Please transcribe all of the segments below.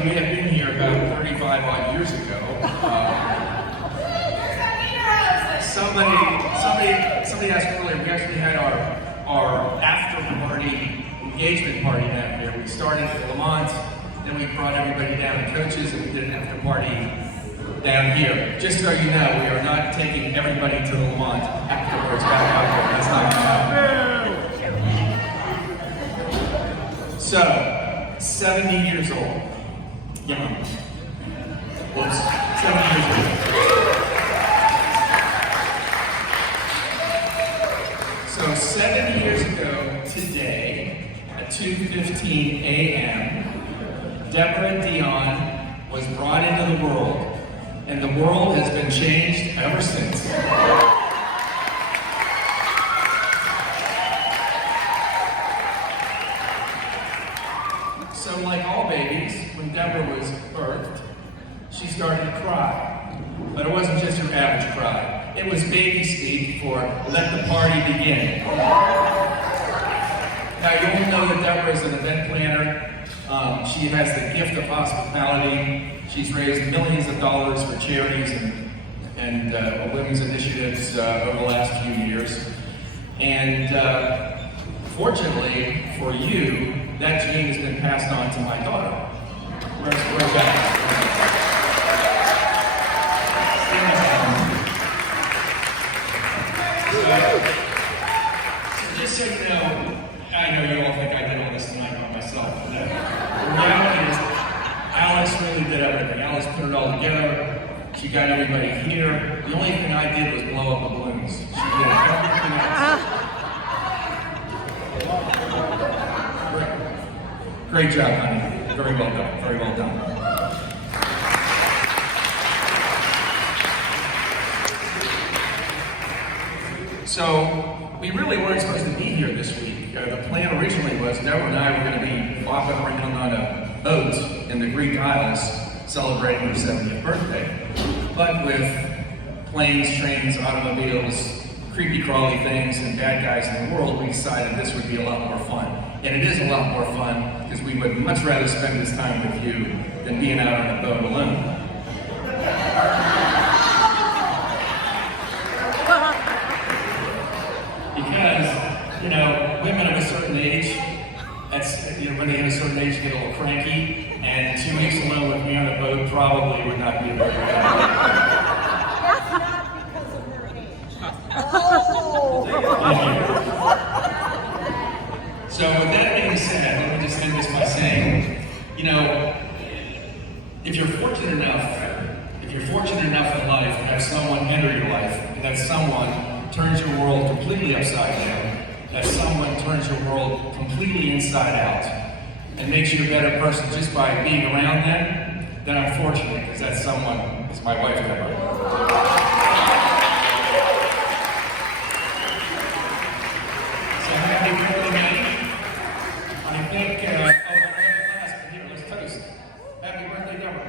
you may have been here about 35 odd years ago. Somebody asked earlier, we actually had our after party, engagement party down here. We started at Lamont, then we brought everybody down in coaches, and we did an after party down here. Just so you know, we are not taking everybody to the Lamont afterwards back out there. That's not going to happen. So, 70 years old. Young. Whoops. 70 years old. So 7 years ago today, at 2:15 a.m., Debra Dion was brought into the world, and the world has been changed ever since. So like all babies, when Debra was birthed, she started to cry. But it wasn't just her average cry. It was baby speak for let the party begin. Now you all know that Debra is an event planner. She has the gift of hospitality. She's raised millions of dollars for charities and women's initiatives over the last few years. And fortunately for you, that gene has been passed on to my daughter. Where's that? So just so you know, I know you all think I did all this tonight by myself. The reality is, Alice really did everything. Alice put it all together. She got everybody here. The only thing I did was blow up the balloons. She did everything else. Great job, honey. Very well done. Very well done. So, we really weren't supposed to be here this week. The plan originally was Debra and I were going to be bopping around on a boat in the Greek Isles celebrating her 70th birthday. But with planes, trains, automobiles, creepy crawly things, and bad guys in the world, we decided this would be a lot more fun. And it is a lot more fun because we would much rather spend this time with you than being out on a boat alone. Because, you know, women of a certain age, when they hit a certain age, get a little cranky, and 2 weeks alone with me on a boat probably would not be a very good idea. That's not because of your age. So with that being said, let me just end this by saying, you know, if you're fortunate enough in life to have someone enter your life, and that someone turns your world completely upside down, that someone turns your world completely inside out, and makes you a better person just by being around them, then I'm fortunate, because that someone is my wife, Debra. So happy birthday, Manny. I think, here, let's toast. Happy birthday, Debra.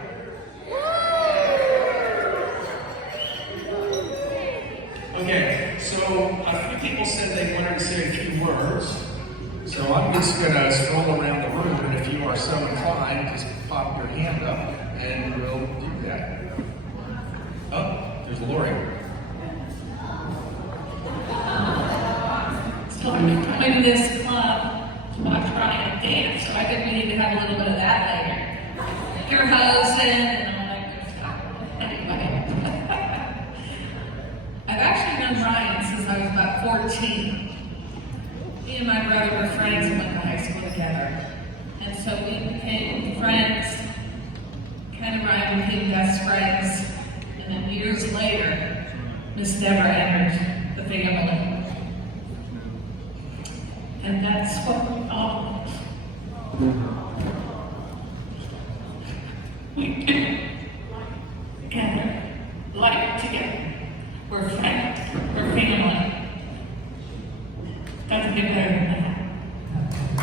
Okay, so a few people said they wanted to say a few words. So I'm just going to stroll around the room, and if you are so inclined, just pop your hand up, and we'll do that. Oh, there's Lori. So I'm coming to this club to watch Ryan dance, so I think we need to have a little bit of that later. Your hosting and all that good stuff. Anyway. I've actually known Ryan since I was about 14. Me and my brother were friends and went to high school together. And so we became friends. Ken and Ryan became best friends. And then years later, Miss Debra entered the family. And that's what we do together, life together. We're friends, we're family. Doesn't get better than that.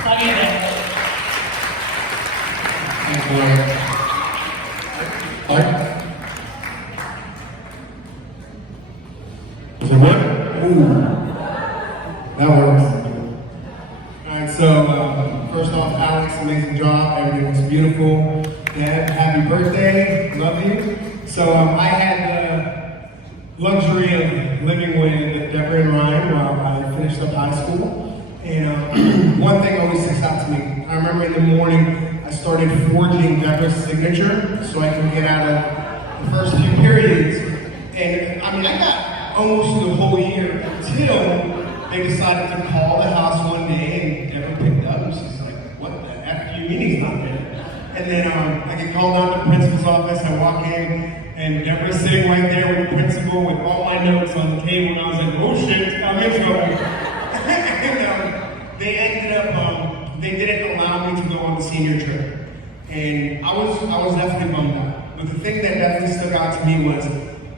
Love you, Dad. Thanks, Lori. Is it what? Ooh. That works. Alright, so first off, Alex, amazing job. Everything was beautiful. Dad, happy birthday, love you. So I had the luxury of living with Debra and Ryan while I finished up high school. And one thing always sticks out to me. I remember in the morning, I started forging Debra's signature so I could get out of the first few periods. And I mean, I got almost the whole year until they decided to call the house one day and Debra picked up and she's like, what the F do you mean he's not there? And then I get called out to the principal's office, I walk in and Debra's sitting right there with the principal with all my notes on the table and I was like, oh shit, I'm in trouble. And they ended up, they didn't allow me to go on the senior trip. And I was definitely bummed out. But the thing that definitely stuck out to me was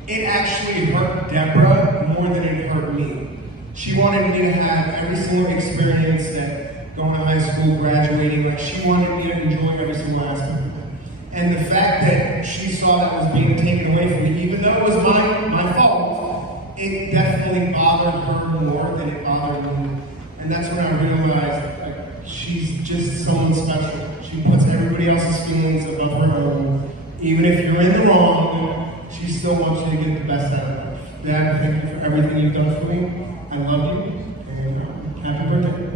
it actually hurt Debra more than it hurt me. She wanted me to have every single experience that going to high school, graduating, like she wanted me to enjoy every single aspect of it. And the fact that she saw that was being taken away from me, even though it was my fault, it definitely bothered her more than it bothered me. And that's when I realized like, she's just someone special. She puts everybody else's feelings above her own. Even if you're in the wrong, she still wants you to get the best out of it. Dad, thank you for everything you've done for me. I love you, and happy birthday.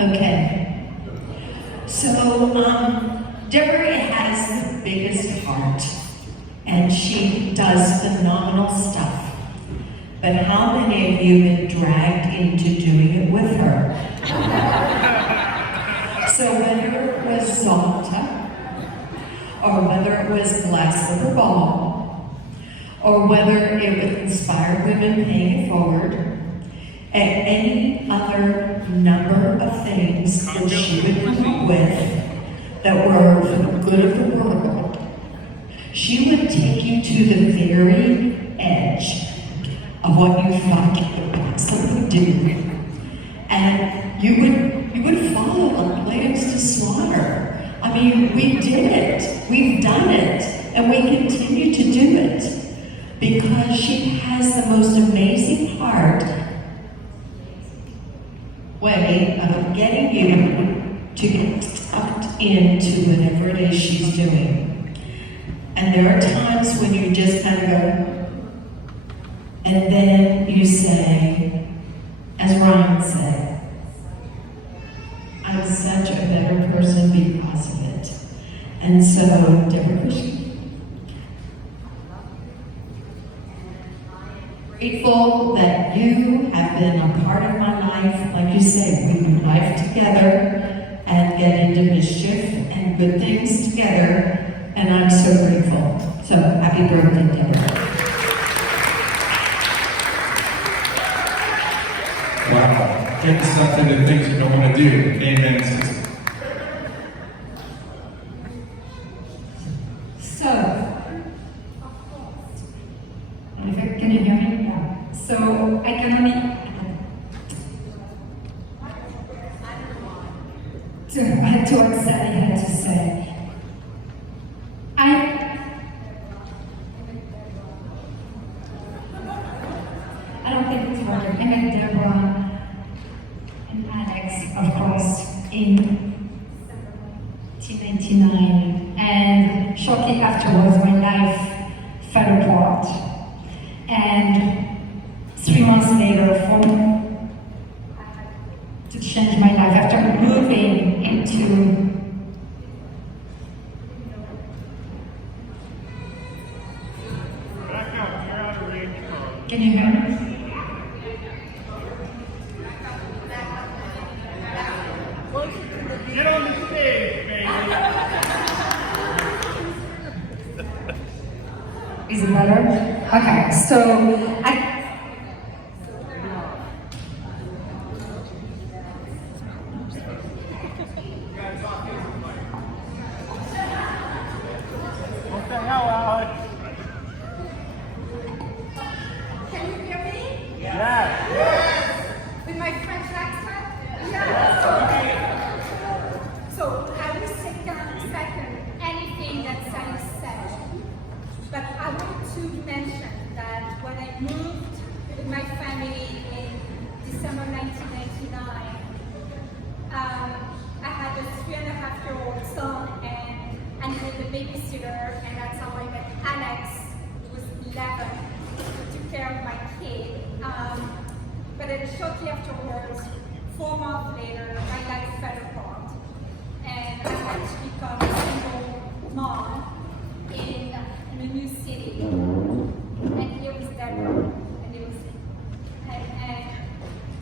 Okay. So, Debra has the biggest heart, and she does phenomenal stuff. But how many of you have been dragged into doing it with her? So whether it was Zalta, or whether it was Glass Liver Ball, or whether it would inspire women paying it forward, and any other number of things that she would come up with that were for the good of the world, she would take you to the very edge of what you thought you could possibly do. And you would follow like lambs to slaughter. I mean, we did it. We've done it. And we continue to do it. Because she has the most amazing heart way of getting you to get sucked into whatever it is she's doing. And there are times when you just kind of go, and then you say, as Ryan said, I'm such a better person because of it. And so, Debra Krischke, grateful that you have been a part of my life. Like you said, we do life together and get into mischief and good things together, and I'm so grateful. So, happy birthday, Debra. Wow. Get stuff into things you don't want to do. Amen, sister. So, can you hear me? Yeah. So, I can only to what Sally had to say. I don't think it's working. I met Debra and Alex, of course, in 1999, and shortly afterwards my life fell apart. And 3 months later, to change my life after moving into Can you hear me? Get on the stage, baby. Is it better? Okay, so What the hell, Alex? Can you hear me? Yes. With my French accent? Yes. So I will take down second anything that Sally said. But I want to mention that when I moved with my family in December 1999. I had a 3.5-year-old son, and I needed a babysitter, and that's how I met Alex, who was 11, who took care of my kid. But then shortly afterwards, 4 months later, my life fell apart, and I had to become a single mom in a new city. And here was Debra, and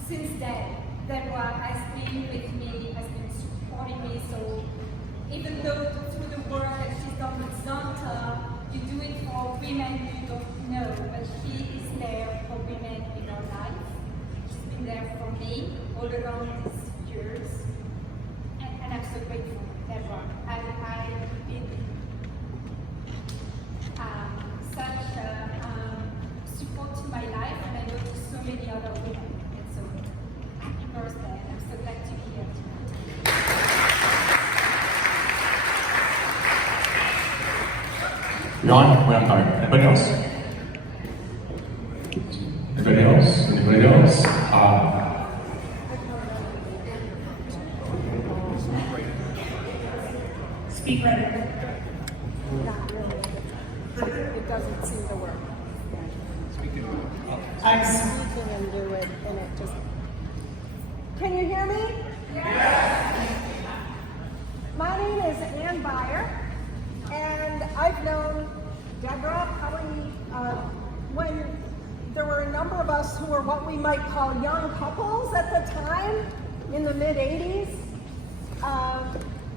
since then, Debra has been with me, has been supporting me. So even though through the work that she's done with Zonta, you do it for women you don't know, but she is there for women in our life. She's been there for me all along these years, and I'm so grateful, Debra. I've been such a support to my life, and I know to so many other women. And so, happy birthday, and I'm so glad to be here tonight. Ron, we're on time. Anybody else? Anybody else? Anybody else? Speak right. Not really. It doesn't seem to work. I'm Speaking and do it, and it just. Can you hear me? Yes. My name is Ann Byer, and I've known Debra probably when there were a number of us who were what we might call young couples at the time, in the mid-'80s.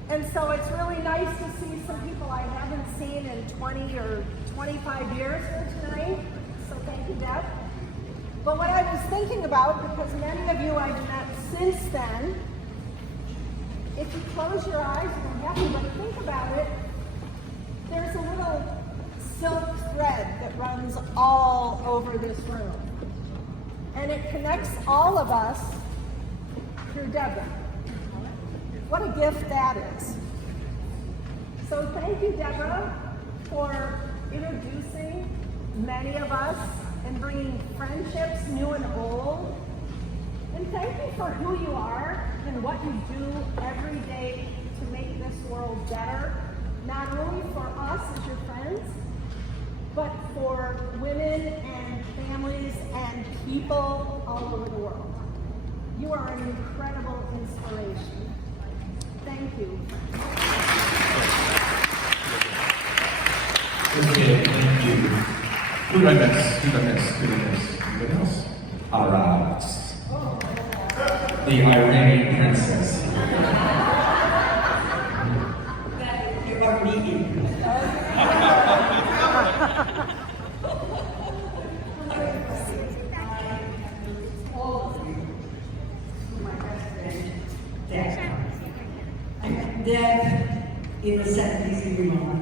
And so it's really nice to see some people I haven't seen in 20 or 25 years here tonight. So thank you, Deb. But what I was thinking about, because many of you I've met since then, if you close your eyes, you don't have to, but think about it, there's a little silk thread that runs all over this room. And it connects all of us through Debra. What a gift that is. So thank you, Debra, for introducing many of us and bringing friendships new and old. And thank you for who you are and what you do every day to make this world better, not only for us as your friends, but for women and families and people all over the world. You are an incredible inspiration. Thank you. Okay, thank you. Who did I miss? Who did I miss? Who did I miss? Anybody else? All right. The Iranian princess. that you are meeting. Deb in the 70s in Iran,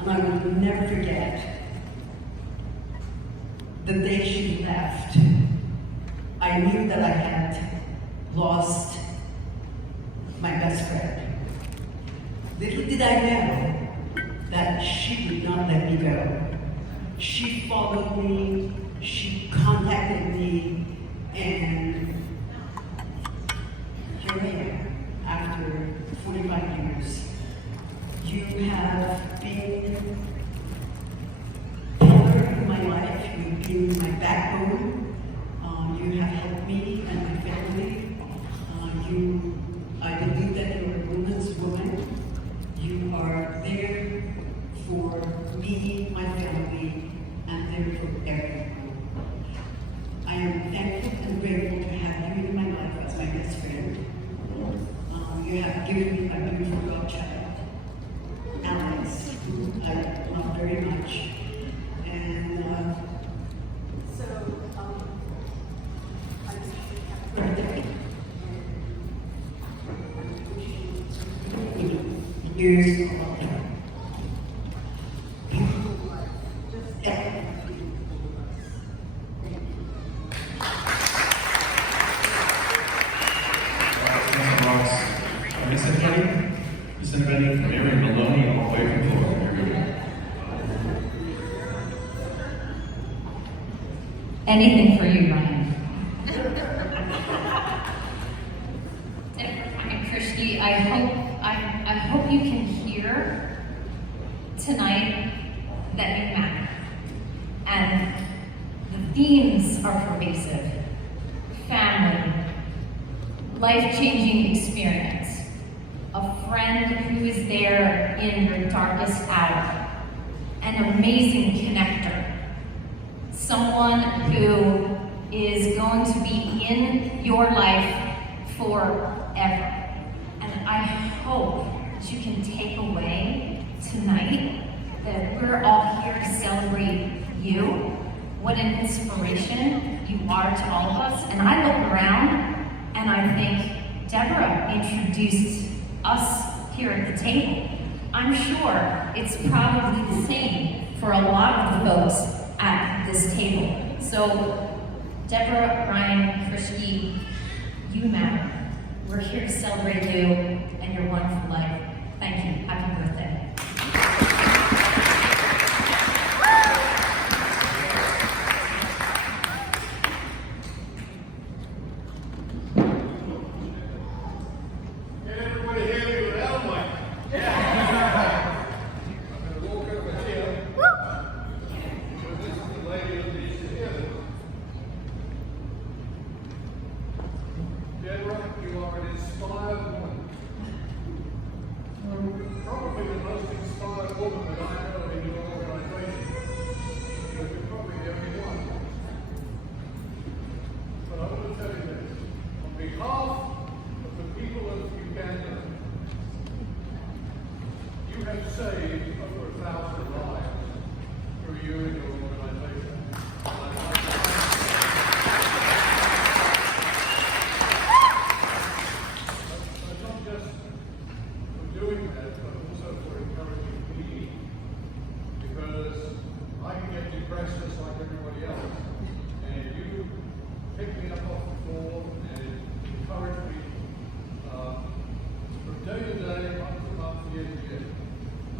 and I will never forget the day she left. I knew that I had lost my best friend. Little did I know that she would not let me go. She followed me, she contacted me, and here I am. After 45 years, you have been a pillar in my life, you've been my backbone, you have helped me and my family. I believe that you're a woman's woman. You are there for me, my family, and there for everyone. I am thankful and grateful to have you in my life as my best friend. You have given me a beautiful godchild, Alex, who I love very much. And so, years of Is anybody from Aaron Maloney all the way from Florida? Anything for you, Ryan. Debra Dion Krischke, I hope you can hear tonight that you matter. And the themes are pervasive. Family, life-changing experience, a friend who is there in your darkest hour, an amazing connector, someone who is going to be in your life forever. And I hope that you can take away tonight that we're all here to celebrate you. What an inspiration you are to all of us. And I look around and I think Debra introduced us here at the table. I'm sure it's probably the same for a lot of the folks at this table. So, Debra Dion Krischke, you matter. We're here to celebrate you and your wonderful life. Thank you. Happy birthday. Debra, you are an inspired woman. Probably the most inspired woman that I know in your organisation. But you're probably the only one. But I want to tell you this. On behalf of the people of Uganda, you have saved over 1,000 lives through you and your organisation. Doing that, but also for encouraging me, because I can get depressed just like everybody else, and you pick me up off the floor and encourage me from day to day, month to month, year to year.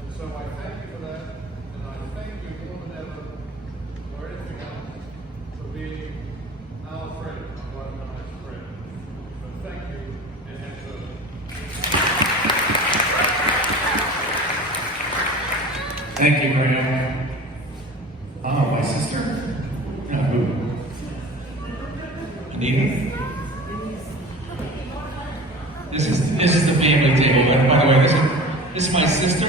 And so I thank you for that, and I thank you more than ever for anything else, for being our friend, our organized friend. So thank you, and hands over. Thank you, Graham. Oh, my sister? No, who? Anita? This is the family table. And by the way, this is my sister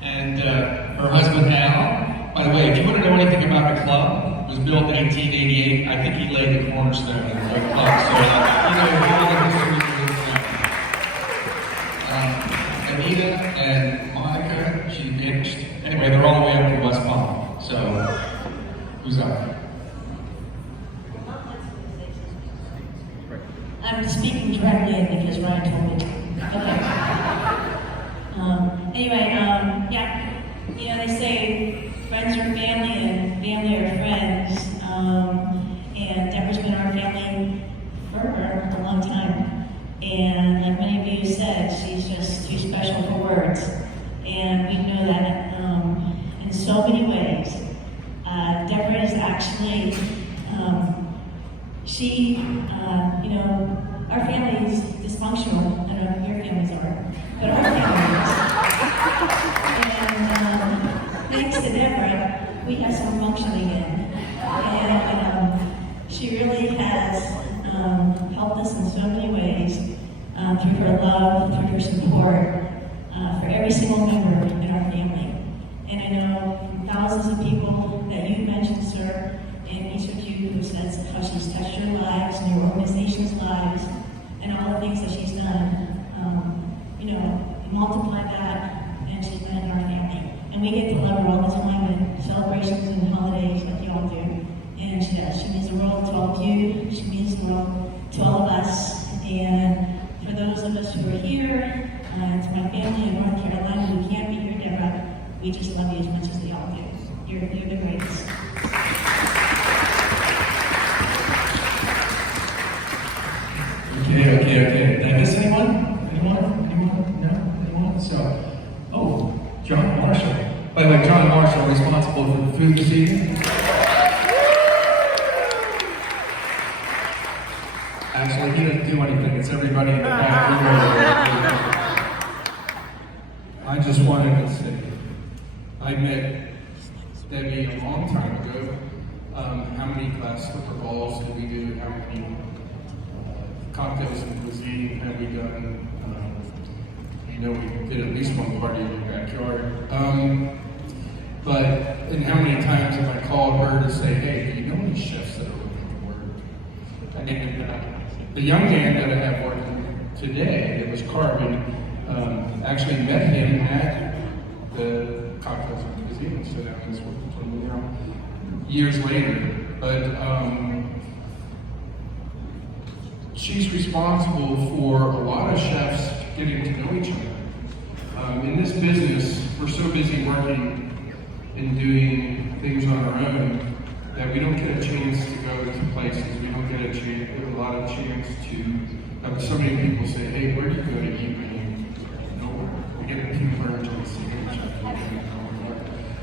and her husband Al. By the way, if you want to know anything about the club, it was built in 1888. I think he laid the cornerstone of the club. So you know all the history of the family. Anita and Monica, she finished. Anyway, they're all the way up to West Palm. So, who's up? I'm speaking directly because Ryan told me to. Okay. Yeah, you know, they say friends are family and family are friends. And Debra's been our family for a long time. And like many of you said, she's just too special for words. And we know that in so many ways. Debra is actually, you know, our family is dysfunctional, I don't know if your families are, but our family is. And thanks to Debra, we have some functioning in. And she really has helped us in so many ways through her love, through her support, for every single member in our family. And I know from thousands of people that you mentioned, sir, and each of you who said how she's touched your lives and your organization's lives and all the things that she's done, you know, multiply that and she's been in our family. And we get to love her all the time in celebrations and holidays like you all do. And she does. She means the world to all of you. She means the world to all of us. And for those of us who are here, to my family in North Carolina who can't be here, Debra, we just love you as much as they all do. You're the greatest. Okay. Did I miss anyone? Anyone? No? Anyone? So, John Marshall. By the way, John Marshall responsible for the food this evening. do anything. It's everybody in the back. I just wanted to say, I met Debbie a long time ago. How many glass slipper balls did we do? How many cocktails and cuisine have we done? I know we did at least one party in your backyard. And how many times have I called her to say, hey, do you know any chefs that are looking for work? And the young man that I have working today, that was carving, actually met him at the cocktails and cuisine, so that was years later. But she's responsible for a lot of chefs getting to know each other. In this business, we're so busy working and doing things on our own that we don't get a chance to go to places. We don't get a lot of chance to have so many people say, hey, where do you go to eat? Nowhere. We get a peanut butter and jelly sandwich.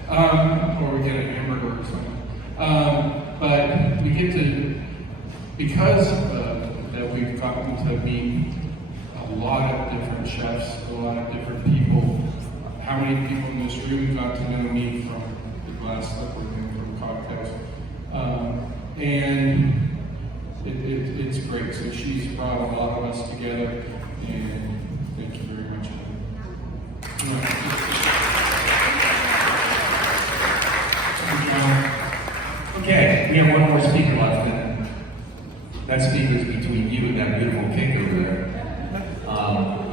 Or we get a hamburger or something. But we get to, because that we've gotten to meet a lot of different chefs, a lot of different people. How many people in this room got to know me from the glass slipper and from cocktails? And it's great. So she's brought a lot of us together, and thank you very much. Okay, we have one more speaker left, and that speaker is between you and that beautiful cake over there.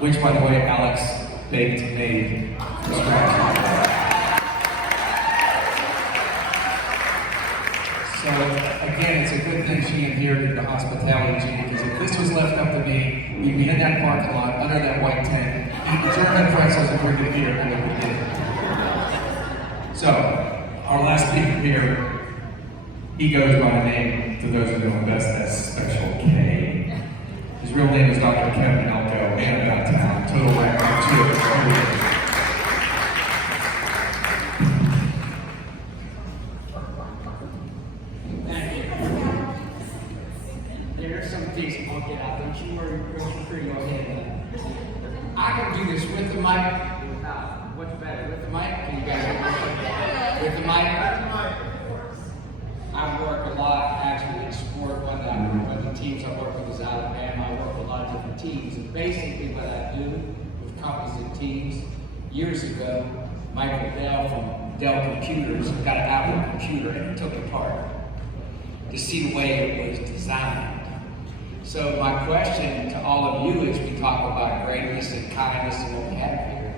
Which, by the way, Alex baked, made from scratch. So, again, it's a good thing she inherited the hospitality gene, because if this was left up to me, we'd be in that parking lot, under that white tent, eating German pretzels and drinking beer, and then we did. So, our last speaker here, he goes by the name, to those who know him best, as Special K. His real name is Dr. Kevin Elko, man about town, total record, too. Thank you. There are some things I'll get out. Don't you worry, go ahead. I can do this with the mic. What's better, with the mic? Can you guys hear me? With the mic? I work a lot actually in sport, when the teams I work with is Alabama. I work with a lot of different teams. And basically what I do with companies and teams, years ago, Michael Dell from Dell Computers got an Apple computer and took it apart to see the way it was designed. So my question to all of you is, we talk about greatness and kindness and what we have here.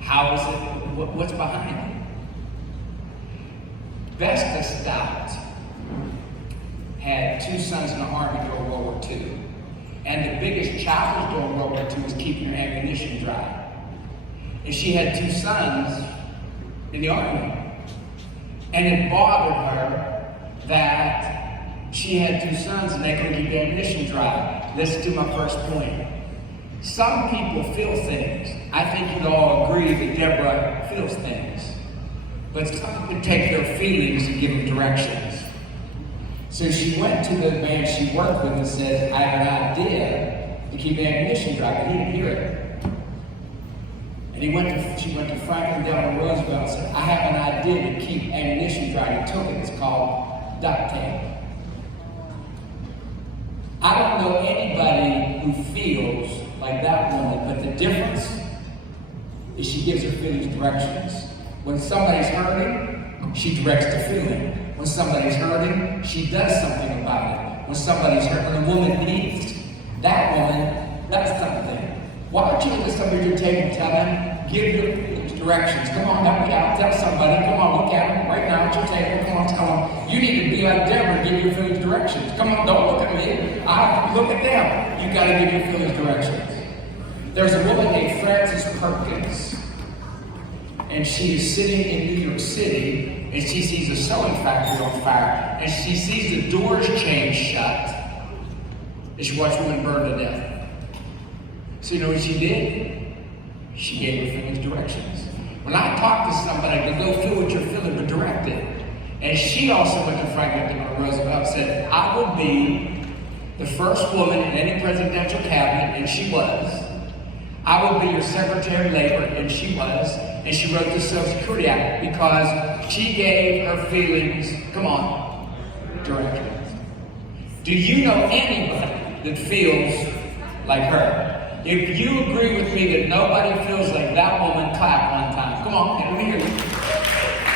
How is it, what's behind it? Vesta Stout had 2 sons in the Army during World War II. And the biggest challenge during World War II was keeping your ammunition dry. And she had 2 sons in the Army. And it bothered her that she had 2 sons and they couldn't keep the ammunition dry. Listen to my first point. Some people feel things. I think you'd all agree that Debra feels things. But some could take their feelings and give them directions. So she went to the man she worked with and said, I have an idea to keep ammunition dry, but he didn't hear it. And she went to Franklin Delano Roosevelt and said, I have an idea to keep ammunition dry. He took it. It's called duct tape. I don't know anybody who feels like that woman, but the difference is she gives her feelings directions. When somebody's hurting, she directs the feeling. When somebody's hurting, she does something about it. When somebody's hurting, when a woman needs, that woman does something. Why don't you look at somebody at your table and tell them, give your feelings directions. Come on, help me out. Tell somebody, come on, look at them right now at your table. Come on, tell them. You need to be like Debra, give your feelings directions. Come on, don't look at me. I look at them. You got to give your feelings directions. There's a woman named Frances Perkins. And she is sitting in New York City, and she sees a sewing factory on fire, and she sees the doors chain shut, and she watched women burn to death. So you know what she did? She gave her feelings directions. When I talk to somebody, I go feel what you're feeling, but direct it. And she also went to Franklin Delano Roosevelt and said, I would be the first woman in any presidential cabinet, and she was. I will be your Secretary of Labor, and she was. And she wrote the Social Security Act because she gave her feelings, come on, directions. Do you know anybody that feels like her? If you agree with me that nobody feels like that woman, clap one time. Come on, let me hear you.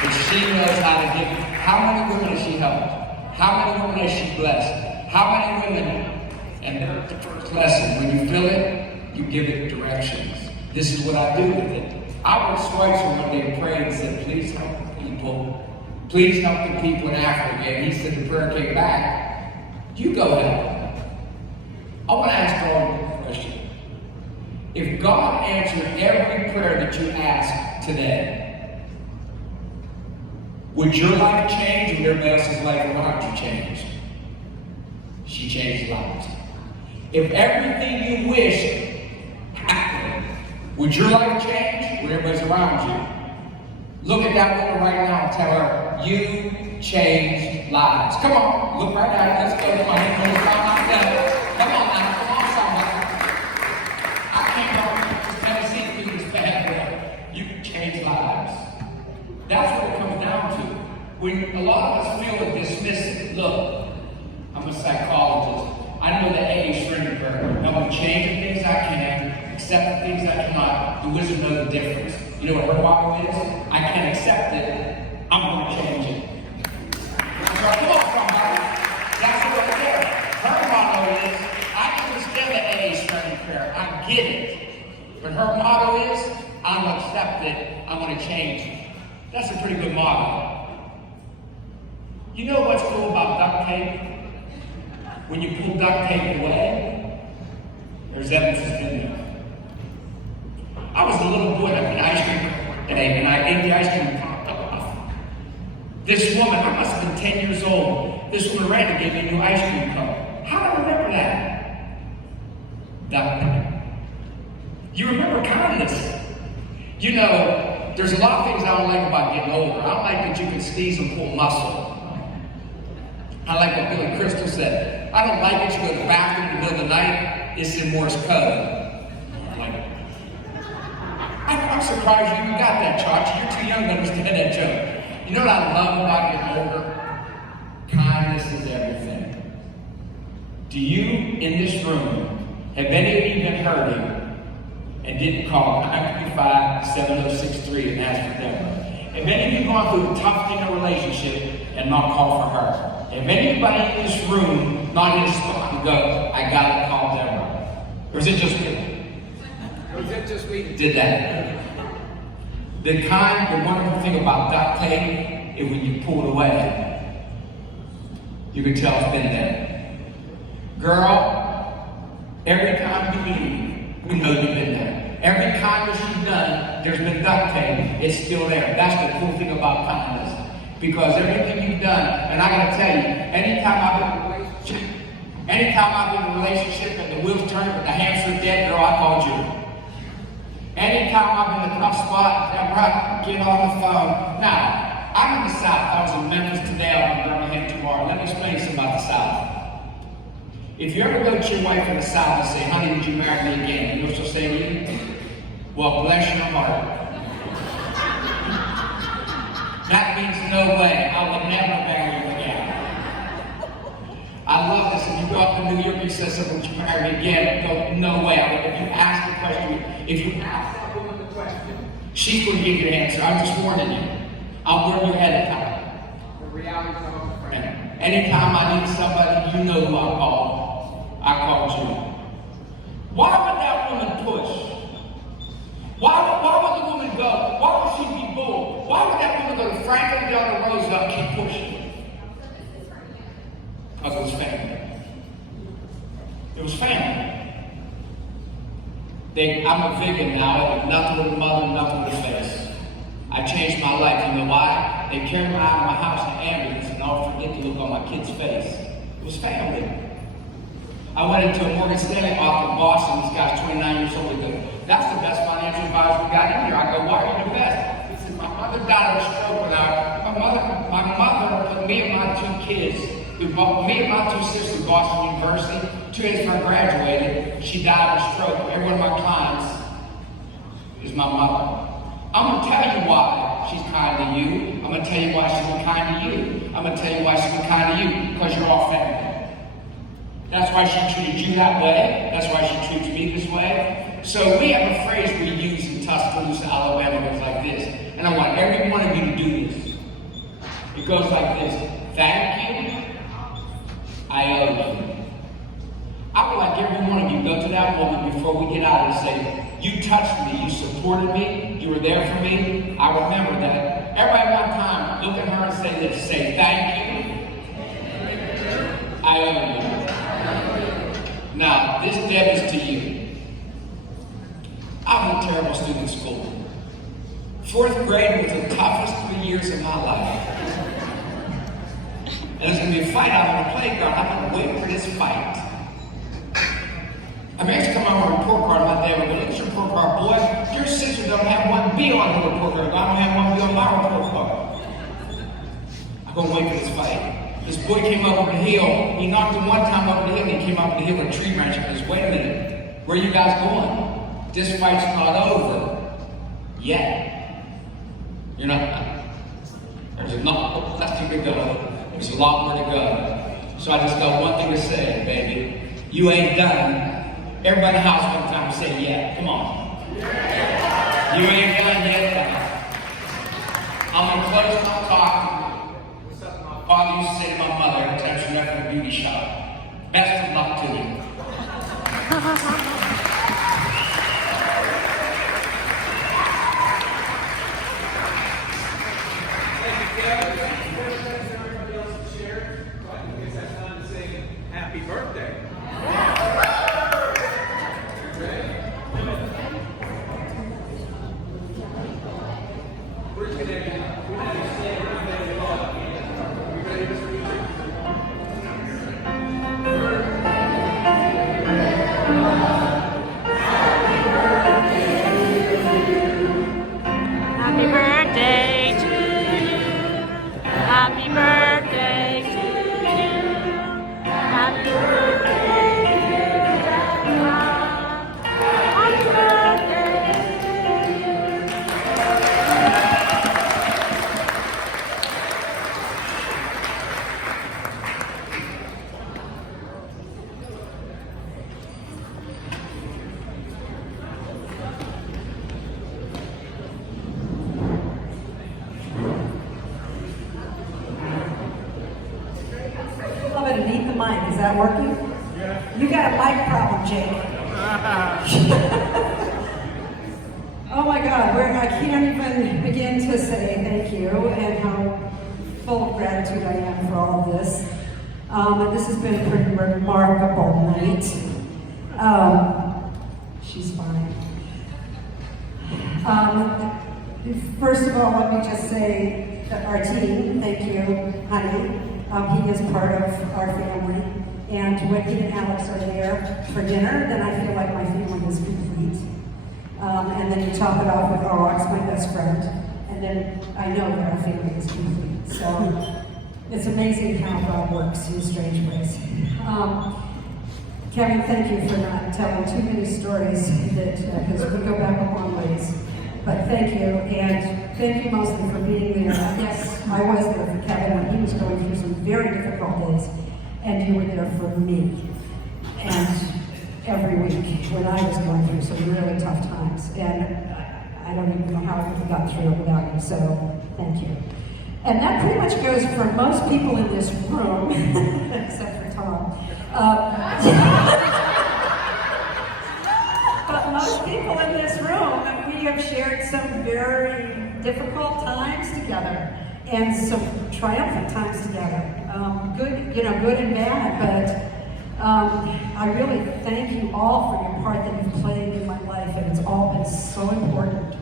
But she knows how to give. How many women has she helped? How many women has she blessed? How many women? And the first lesson, when you feel it, you give it directions. This is what I do with it. Albert Schweitzer one day prayed and said, please help the people. Please help the people in Africa. And he said the prayer came back. You go help them. I want to ask all a question. If God answered every prayer that you ask today, would your life change or everybody else's life around you change? She changed lives. If everything you wish happened, would your life change or everybody's around you? Look at that woman right now and tell her, you changed lives. Come on, look right at her. Let's go. Come on, come on now, come on somebody. I can't help just Tennessee through this bad way. You changed lives. That's what it comes down to. When a lot of us feel dismissive, look, I'm a psychologist. I know the A shrinking curve. I'm going to change the things I can, accept the things I cannot. The wisdom knows the difference. You know what her motto is? I can't accept it. I'm going to change it. So come on, somebody. That's what right there. Her motto is, I can understand the A shrinking curve. I get it. But her motto is, I'm going to accept it. I'm going to change it. That's a pretty good motto. You know what's cool about duct tape? When you pull duct tape away, there's evidence it's been there. I was a little boy at an ice cream today, and I ate the ice cream and popped off. This woman, I must have been 10 years old. This woman ran and gave me a new ice cream cup. How do I remember that? Duct tape. You remember kindness. You know, there's a lot of things I don't like about getting older. I don't like that you can sneeze and pull muscle. I like what Billy Crystal said. I don't like that you go to the bathroom in the middle of the night. It's in Morse code. I'm surprised you even got that, Chachi. You're too young to understand that joke. You know what I love about getting older? Kindness is everything. Do you, in this room, have any of you been hurting and didn't call 935-7063 and ask for Debra? Have any of you gone through a tough thing in a relationship and not call for her? Have anybody in this room not in a spot and go, I gotta call Debra? Or is it just me? Or is it just me that did that? The wonderful thing about duct tape is when you pull it away, you can tell it's been there. Girl, every time you leave, we know you've been there. Every kindness you've done, there's been duct tape, it's still there. That's the cool thing about kindness. Because everything you've done, and I gotta tell you, anytime I've been in a relationship and the wheels turning but the hamster's dead, girl, I called you. Anytime I've been in a tough spot, Debra, get on the phone. Now, I'm in the South. I was in Memphis today, I'll be in Birmingham tomorrow. Let me explain you something about the South. If you ever go to your wife in the South and say, honey, would you marry me again? You know what she'll say to you? Well, bless your heart. That means no way. I will never marry you again. I love this. If you go up to New York and say something, would you marry me again? Go, no way. If you ask the question, if you ask that woman the question, she's going to give you an answer. I'm just warning you. I'll warn you ahead of time. The reality is I'm a friend. Anytime I need somebody, you know who I call. I called you. Why would that woman push? Why would the woman go? Why would she be bold? Why would that woman go to Franklin Delano Roosevelt and keep pushing? Because it was family. It was family. I'm a vegan now. Nothing with a mother, nothing with a face. I changed my life. You know why? They carried me out of my house in an ambulance and I'll forget to look on my kid's face. It was family. I went into a Morgan Stanley office in Boston. This guy's 29 years old. He goes, that's the best financial advisor we got in here. I go, why are you the best? He says, my mother died of a stroke, and my mother put me and my two kids Me and my two sisters, Boston University, 2 days before I graduated, she died of a stroke. Every one of my clients is my mother. I'm going to tell you why she's kind to you. I'm going to tell you why she's been kind to you. I'm going to tell you why she's been kind to you, because you're all family. That's why she treated you that way. That's why she treats me this way. So we have a phrase we use in Tuscaloosa, Alabama. It goes like this. And I want every one of you to do this. It goes like this. Thank you. I owe you. I would like every one of you to go to that woman before we get out and say, you touched me, you supported me, you were there for me. I remember that. Everybody one time, look at her and say this. Say, thank you. I owe you. Now, this debt is to you. I was a terrible student in school. 4th grade was the toughest 3 years of my life. And there's going to be a fight out on the playground. I'm going to wait for this fight. I mean, I used to come out with a report card my dad would go, look at your report card, boy. Your sister don't have 1 B on her report card. I don't have 1 B on my report card. I'm going to wait for this fight. This boy came over the hill. He knocked him one time over the hill, and he came up the hill with a tree branch. And goes, wait a minute. Where are you guys going? This fight's not over yet. You're not. There's a lot. That's too big to go. There's a lot more to go. So I just got one thing to say, baby. You ain't done. Everybody in the house one time say, yeah. Come on. You ain't done yet. I'm going to close my talk with something my father used to say to my mother every time she left the beauty shop. Best of luck to you. Happy birthday. Happy birthday to you. Happy birthday to you. Happy birthday, dear Deborah. Happy birthday to you. Love it, and eat the mic. Is that working? Yeah. You got a mic problem, Jake. Oh my God, I can't even begin to say thank you and how full of gratitude I am for all of this. And this has been a pretty remarkable night. She's fine. First of all, let me just say that our team, thank you, honey. He is part of our family. And when he and Alex are there for dinner, then I feel like my family is complete. And then you top it off with, oh, it's my best friend. And then I know that our family is complete. So it's amazing how God works in strange ways. Kevin, thank you for not telling too many stories because we go back a long ways. But thank you, and thank you mostly for being there. Yes, I was there for Kevin when he was going through some very difficult days, and you were there for me. And every week when I was going through some really tough times, and I don't even know how I could have got through it without you, so thank you. And that pretty much goes for most people in this room, except for Tom. But most people in this room, we have shared some very difficult times together and some triumphant times together. Good, good and bad, but I really thank you all for your part that you've played in my life, and it's all been so important.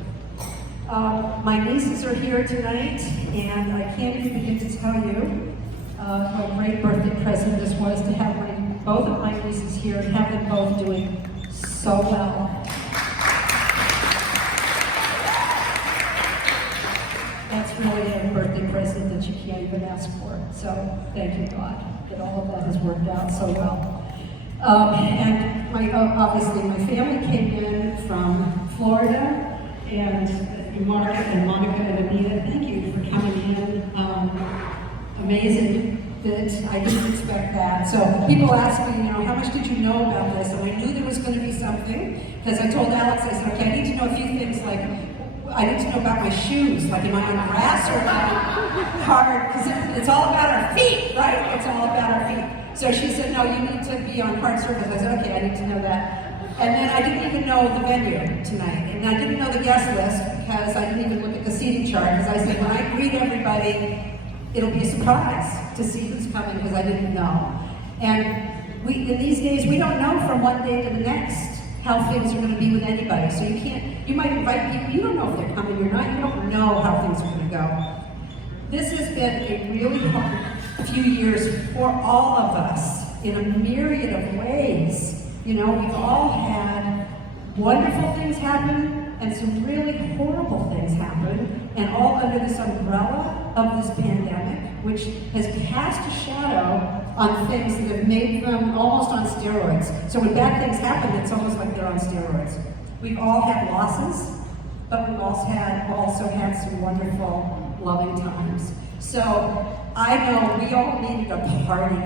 My nieces are here tonight, and I can't even begin to tell you what a great birthday present this was to have both of my nieces here and have them both doing so well. That's really a birthday present that you can't even ask for. So thank you, God. that all of that has worked out so well. And obviously my family came in from Florida, and Mark and Monica and Anita, thank you for coming in. Amazing that I didn't expect that. So people ask me, how much did you know about this? And I knew there was going to be something, because I told Alex, I said, okay, I need to know a few things, like, I need to know about my shoes, like, am I on grass or am I hard? Because it's all about our feet, right? It's all about our feet. So she said, no, you need to be on hard surface. I said, okay, I need to know that. And then I didn't even know the venue tonight. And I didn't know the guest list because I didn't even look at the seating chart, because I said, when I greet everybody, it'll be a surprise to see who's coming, because I didn't know. And in these days, we don't know from one day to the next how things are going to be with anybody. So you might invite people, you don't know if they're coming or not, you don't know how things are going to go. This has been a really hard few years for all of us in a myriad of ways. We've all had wonderful things happen and some really horrible things happen, and all under this umbrella of this pandemic, which has cast a shadow on things that have made them almost on steroids. So when bad things happen, it's almost like they're on steroids. We've all had losses, but we've also had some wonderful, loving times. So I know we all needed a party,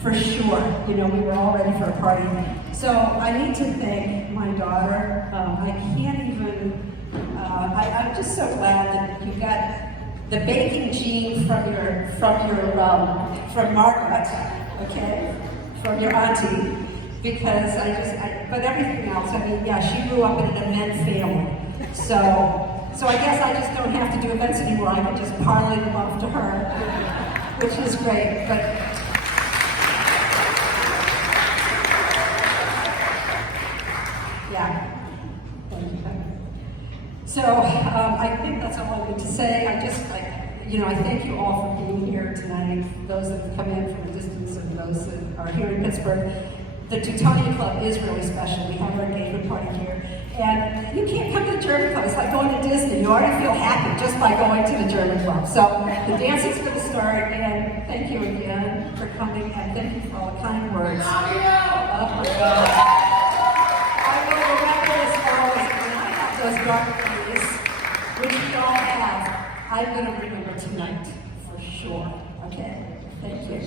for sure. We were all ready for a party. So I need to thank my daughter. I can't even, I'm just so glad that you got the baking gene from Margaret, okay, from your auntie, because but everything else, she grew up in an event family. So I guess I just don't have to do events anymore. I can just parlay them off to her, which is great. But yeah, thank you. So I think that's all I need to say. I thank you all for being here tonight, those that have come in from a distance and those that are here in Pittsburgh. The Teutonia Club is really special. We have our engagement party here. And you can't come to the German Club. It's like going to Disney. You already feel happy just by going to the German Club. So the dancing's going to start, and thank you again for coming, and thank you for all the kind words. Oh my God. I will remember this always, when I have those dark days, which we all have. I'm going to remember tonight, for sure. Okay? Thank you.